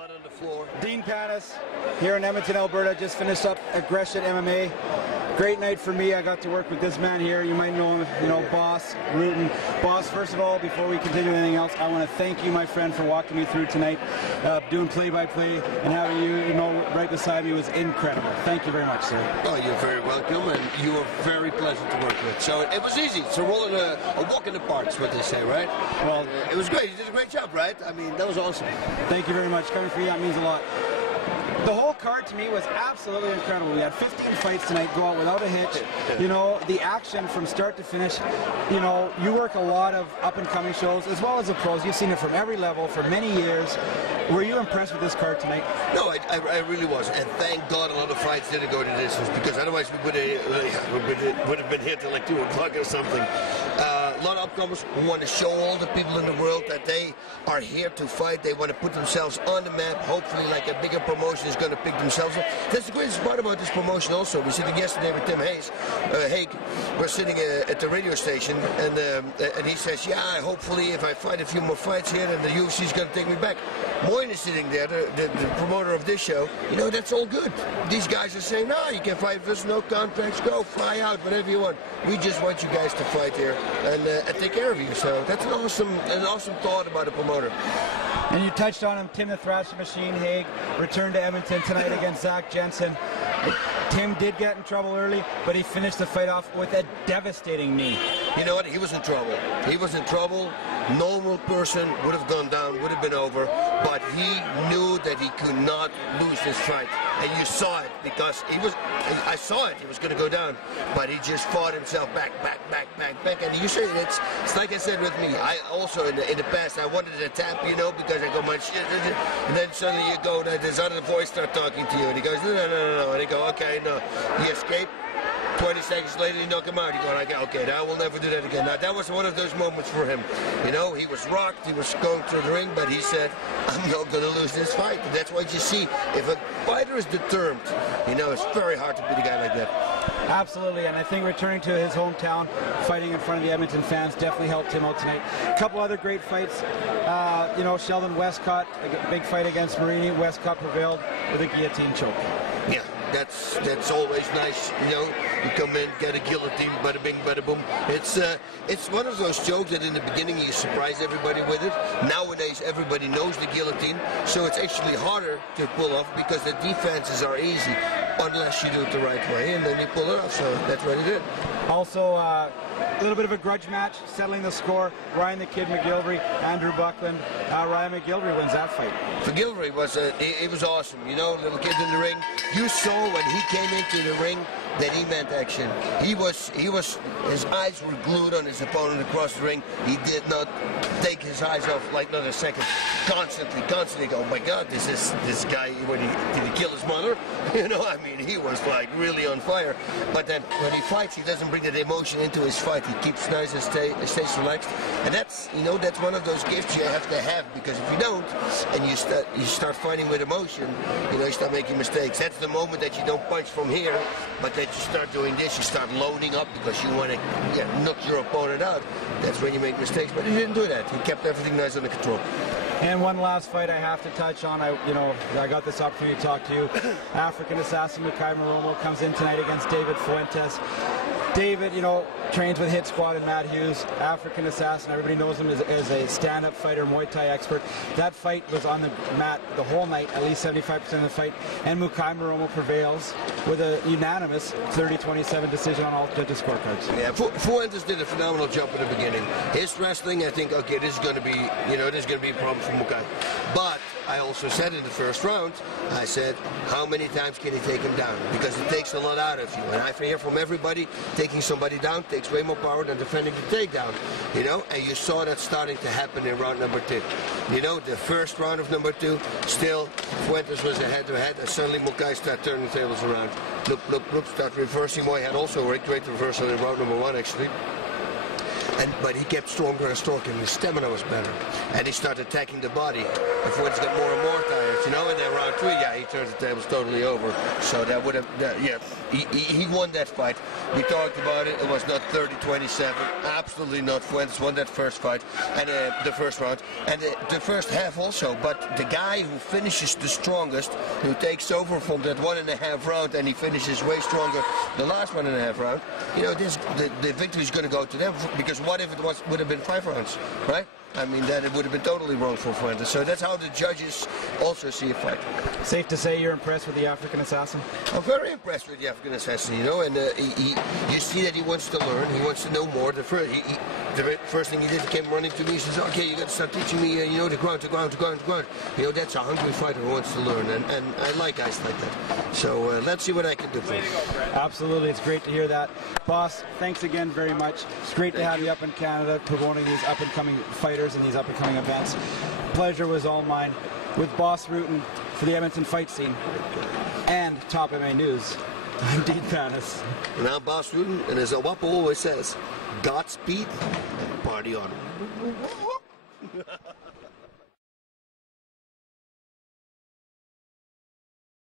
blood on the floor. Dean Panis here in Edmonton, Alberta. Just finished up Aggression MMA. Great night for me. I got to work with this man here. You might know him, Bas Rutten. Bas, first of all, before we continue anything else, I want to thank you, my friend, for walking me through tonight. Doing play-by-play and having you, right beside me was incredible. Thank you very much, sir. Oh, you're very welcome, and you were very pleasant to work with. So it was easy. It's a walk in the park, is what they say, right? Well, it was great. You did a great job, right? I mean, that was awesome. Thank you very much. Coming for you, that means a lot. The whole card to me was absolutely incredible. We had 15 fights tonight, go out without a hitch. The action from start to finish. You work a lot of up-and-coming shows as well as the pros. You've seen it from every level for many years. Were you impressed with this card tonight? No, I really was, and thank God a lot of fights didn't go to distance, because otherwise we would have been here till like 2 o'clock or something. A lot of upcomers who want to show all the people in the world that they are here to fight. They want to put themselves on the map. Hopefully, like a bigger promotion is going to pick themselves up. That's the greatest part about this promotion also. We're sitting yesterday with Tim Haig. We're sitting at the radio station, and he says, yeah, hopefully if I fight a few more fights here, then the UFC is going to take me back. Moyne is sitting there, the promoter of this show. That's all good. These guys are saying, no, you can fight with us, no contracts, go, fly out, whatever you want. We just want you guys to fight here and take care of you. So that's an awesome thought about a promoter. And you touched on him, Tim the Thrasher Machine Haig returned to Edmonton tonight against Zach Jensen. Tim did get in trouble early, but he finished the fight off with a devastating knee. You know what? He was in trouble. He was in trouble. Normal person would have gone down, would have been over, but he knew that he could not lose this fight. And you saw it, because I saw it, he was going to go down, but he just fought himself back. And you say it's like I said with me. I also, in the past, I wanted to tap, because I go, my shit, and then suddenly you go, this other voice start talking to you, and he goes, no, and he go, okay, no. He escaped. 20 seconds later, you knock him out. You go like, okay, I will never do that again. Now, that was one of those moments for him. He was rocked. He was going through the ring, but he said, I'm not going to lose this fight. And that's what you see. If a fighter is determined, it's very hard to beat a guy like that. Absolutely, and I think returning to his hometown, fighting in front of the Edmonton fans definitely helped him out tonight. A couple other great fights. Sheldon Westcott, a big fight against Marini. Westcott prevailed with a guillotine choke. Yeah. That's always nice, You come in, get a guillotine, bada bing, bada boom. It's one of those jokes that in the beginning you surprise everybody with it. Nowadays everybody knows the guillotine, so it's actually harder to pull off because the defenses are easy, unless you do it the right way, and then you pull it off. So that's what he did. Also, a little bit of a grudge match, settling the score. Ryan the Kid McGilvery, Andrew Buckland. Ryan McGilvery wins that fight. McGilvery was it was awesome. Little kid in the ring. You saw when he came into the ring that he meant action. His eyes were glued on his opponent across the ring. He did not take his eyes off like not a second. Constantly go, oh my God, this guy, did he kill his mother? He was like really on fire. But then when he fights, he doesn't bring that emotion into his fight. He keeps nice and stays relaxed. And that's one of those gifts you have to have, because if you don't, and you start fighting with emotion, you start making mistakes. That's the moment that you don't punch from here, but that you start doing this, you start loading up because you want to knock your opponent out. That's when you make mistakes. But he didn't do that. He kept everything nice under control. And one last fight I have to touch on. I got this opportunity to talk to you. African assassin Mukai Maromo comes in tonight against David Fuentes. David, trains with Hit Squad and Matt Hughes. African assassin, everybody knows him as a stand-up fighter, Muay Thai expert. That fight was on the mat the whole night, at least 75% of the fight, and Mukai Maromo prevails with a unanimous 30-27 decision on all judges' scorecards. Yeah, Fuentes did a phenomenal job at the beginning. His wrestling, I think, okay, this is going to be, this is going to be a problem for Mukai. But I also said in the first round, I said, how many times can he take him down? Because it takes a lot out of you. And I hear from everybody, taking somebody down takes way more power than defending the takedown. And you saw that starting to happen in round number 2. The first round of number 2, still Fuentes was head-to-head, and suddenly Mukai started turning the tables around. Loop, start reversing. Moy had also a great reversal in round number 1, actually. But he kept stronger and stronger, and his stamina was better. And he started attacking the body. And Fuentes got more and more tired. you know, and then round 3, yeah, he turned the tables totally over. So that would have, yeah, he won that fight. We talked about it. It was not 30-27. Absolutely not. Fuentes won that first fight and the first round and the first half also. But the guy who finishes the strongest, who takes over from that 1.5 round and he finishes way stronger the last 1.5 round, you know, the victory is going to go to them, because what if it would have been 5 rounds, right? I mean, that it would have been totally wrong for Fuentes. So that's how the judges also see a fight. Safe to say you're impressed with the African Assassin? I'm very impressed with the African Assassin, you know, and you see that he wants to learn, he wants to know more. The first thing he did, he came running to me, he says, okay, you got to start teaching me, you know, the ground. You know, that's a hungry fighter who wants to learn, and I like guys like that. So let's see what I can do for him. Absolutely, it's great to hear that. Boss, thanks again very much. It's great to have you up in Canada, promoting these up-and-coming fighters and these up-and-coming events. Pleasure was all mine. With Bas Rutten for the Edmonton Fight Scene and Top MMA News, I'm Dean Panis. And I'm Bas Rutten, and as Awapo always says, Godspeed, party on.